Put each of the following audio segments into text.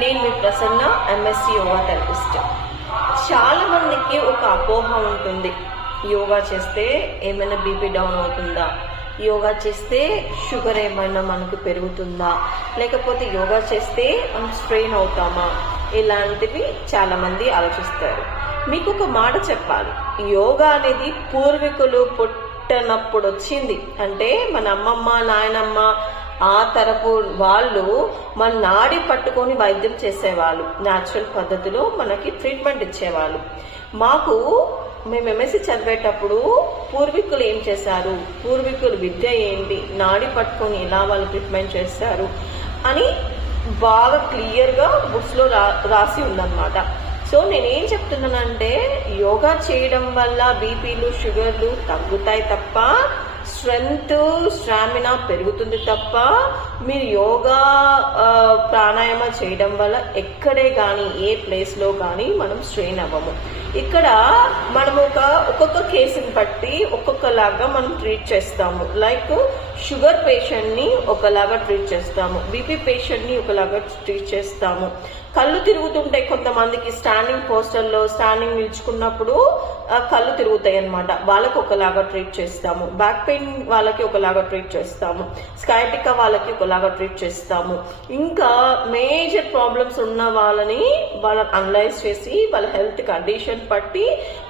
నేను మీ Prasanna MSc yoga therapist. చాలా మందికి ఒక అపోహ ఉంటుంది, యోగా చేస్తే ఏమైనా బీపీ డౌన్ అవుతుందా, యోగా చేస్తే షుగర్ ఏమైనా మనకు పెరుగుతుందా, లేకపోతే యోగా చేస్తే మనం స్ట్రెయిన్ అవుతామా, ఇలాంటివి చాలా మంది ఆలోచిస్తారు. మీకు ఒక మాట చెప్పాలి, యోగా అనేది పూర్వీకులు పుట్టినప్పుడు వచ్చింది. అంటే మన అమ్మమ్మ నాయనమ్మ ఆ తరపు వాళ్ళు మన నాడి పట్టుకొని వైద్యం చేసేవాళ్ళు, న్యాచురల్ పద్ధతిలో మనకి ట్రీట్మెంట్ ఇచ్చేవాళ్ళు. మేము ఎంఎస్సి చదివేటప్పుడు పూర్వీకులు ఏం చేశారు, పూర్వీకులు విద్య ఏంటి, నాడి పట్టుకొని ఎలా వాళ్ళు ట్రీట్మెంట్ చేస్తారు అని బాగా క్లియర్గా బుక్స్లో రాసి ఉందన్నమాట. సో నేనేం చెప్తున్నానంటే, యోగా చేయడం వల్ల బీపీలు షుగర్లు తగ్గుతాయి తప్ప, స్టామినా పెరుగుతుంది తప్ప, మీరు యోగా ప్రాణాయామ చేయడం వల్ల ఎక్కడే కానీ ఏ ప్లేస్లో కానీ మనం స్ట్రెయిన్ అవ్వము. ఇక్కడ మనం ఒక్కొక్క కేసుని బట్టి ఒక్కొక్కలాగా మనం ట్రీట్ చేస్తాము. లైక్ షుగర్ పేషెంట్ని ఒకలాగా ట్రీట్ చేస్తాము, బీపీ పేషెంట్ని ఒకలాగా ట్రీట్ చేస్తాము. కళ్ళు తిరుగుతుంటాయి కొంతమందికి, స్టాండింగ్ నిల్చుకున్నప్పుడు కళ్ళు తిరుగుతాయి అన్నమాట, వాళ్ళకి ఒకలాగా ట్రీట్ చేస్తాము. బ్యాక్ పెయిన్ వాళ్ళకి ఒకలాగా ట్రీట్ చేస్తాము, స్కైటికా వాళ్ళకి ఒకలాగా ట్రీట్ చేస్తాము. ఇంకా మేజర్ ప్రాబ్లమ్స్ ఉన్న వాళ్ళని అనలైజ్ చేసి వాళ్ళ హెల్త్ కండిషన్ బట్టి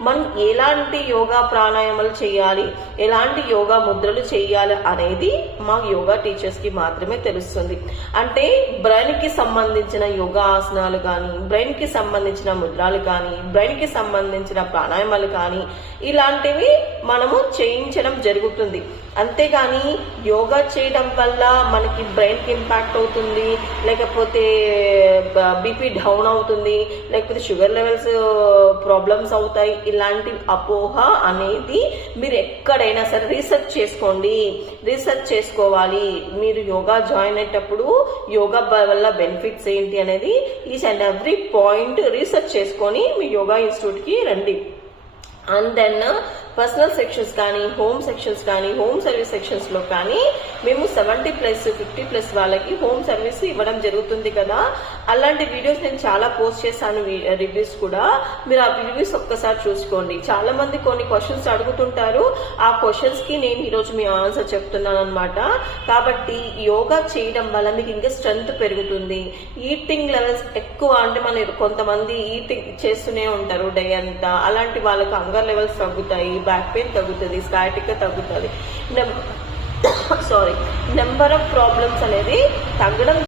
మనం ఎలాంటి యోగా ప్రాణాయామాలు చేయాలి, ఎలాంటి యోగా ముద్రలు చేయాలి అనేది మా యోగా టీచర్స్ కి మాత్రమే తెలుస్తుంది. అంటే బ్రెయిన్ కి సంబంధించిన యోగా ఆసనాలు కానీ, బ్రెయిన్ కి సంబంధించిన ముద్రలు కానీ, బ్రెయిన్ కి సంబంధించిన ప్రాణాయామాలు కానీ ఇలాంటివి మనము చేయించడం జరుగుతుంది. అంతేగాని యోగా చేయడం వల్ల మనకి బ్రెయిన్ కి ఇంపాక్ట్ అవుతుంది, లేకపోతే బీపీ డౌన్ అవుతుంది, లేకపోతే షుగర్ లెవెల్స్ ప్రాబ్లమ్స్ అవుతాయి, ఇలాంటి అపోహ అనేది మీరు ఎక్కడైనా సరే రీసెర్చ్ చేసుకోవాలి. మీరు యోగా జాయిన్ అయ్యేటప్పుడు యోగా వల్ల బెనిఫిట్స్ ఏంటి అనేది each and every point research చేసుకొని మీ యోగా ఇన్స్టిట్యూట్కి రండి. అండ్ దెన్ పర్సనల్ సెక్షన్స్ కానీ, హోమ్ సెక్షన్స్ కానీ, హోమ్ సర్వీస్ సెక్షన్స్లో కానీ మేము 70+ 50+ వాళ్ళకి హోమ్ సర్వీస్ ఇవ్వడం జరుగుతుంది కదా. అలాంటి వీడియోస్ నేను చాలా పోస్ట్ చేశాను, రివ్యూస్ కూడా. మీరు ఆ రివ్యూస్ ఒక్కసారి చూసుకోండి. చాలా మంది కొన్ని క్వశ్చన్స్ అడుగుతుంటారు, ఆ క్వశ్చన్స్కి నేను ఈరోజు మీ ఆన్సర్ చెప్తున్నాను అనమాట. కాబట్టి యోగా చేయడం వల్ల మీకు ఇంకా స్ట్రెంగ్త్ పెరుగుతుంది. ఈటింగ్ లెవెల్స్ ఎక్కువ, అంటే మన కొంతమంది ఈటింగ్ చేస్తూనే ఉంటారు డే అంతా, అలాంటి వాళ్ళకి హంగర్ లెవెల్స్ తగ్గుతాయి, బ్యాక్ పెయిన్ తగ్గుతుంది, స్కైటికా తగ్గుతుంది, నెంబర్ ఆఫ్ ప్రాబ్లమ్స్ అనేది తగ్గడం